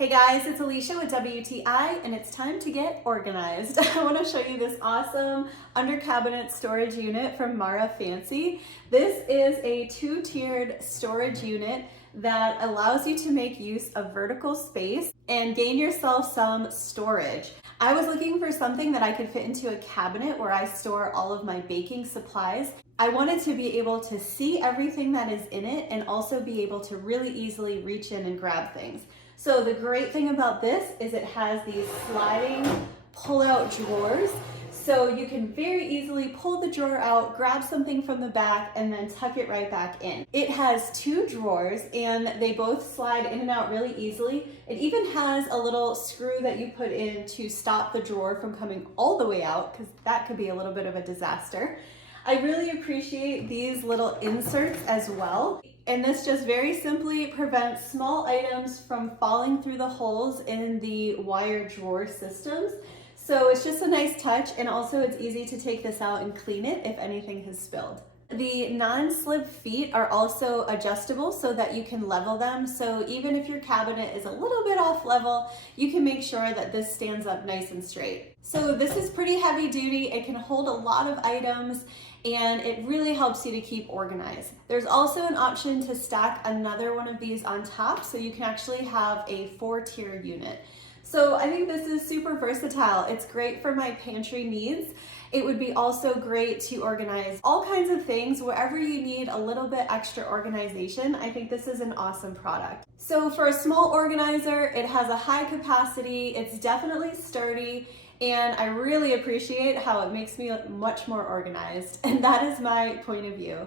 Hey guys, it's Alicia with WTI and it's time to get organized. I want to show you this awesome under cabinet storage unit from MaraFansie. This is a two-tiered storage unit that allows you to make use of vertical space and gain yourself some storage. I was looking for something that I could fit into a cabinet where I store all of my baking supplies. I wanted to be able to see everything that is in it and also be able to really easily reach in and grab things. So the great thing about this is it has these sliding pull-out drawers. So you can very easily pull the drawer out, grab something from the back, and then tuck it right back in. It has two drawers and they both slide in and out really easily. It even has a little screw that you put in to stop the drawer from coming all the way out, because that could be a little bit of a disaster. I really appreciate these little inserts as well. And this just very simply prevents small items from falling through the holes in the wire drawer systems. So it's just a nice touch, and also it's easy to take this out and clean it if anything has spilled. The non-slip feet are also adjustable so that you can level them. So even if your cabinet is a little bit off level, you can make sure that this stands up nice and straight. So this is pretty heavy duty. It can hold a lot of items and it really helps you to keep organized. There's also an option to stack another one of these on top, so you can actually have a 4-tier unit. So I think this is super versatile. It's great for my pantry needs. It would be also great to organize all kinds of things wherever you need a little bit extra organization. I think this is an awesome product. So for a small organizer, it has a high capacity, it's definitely sturdy, and I really appreciate how it makes me much more organized. And that is my point of view.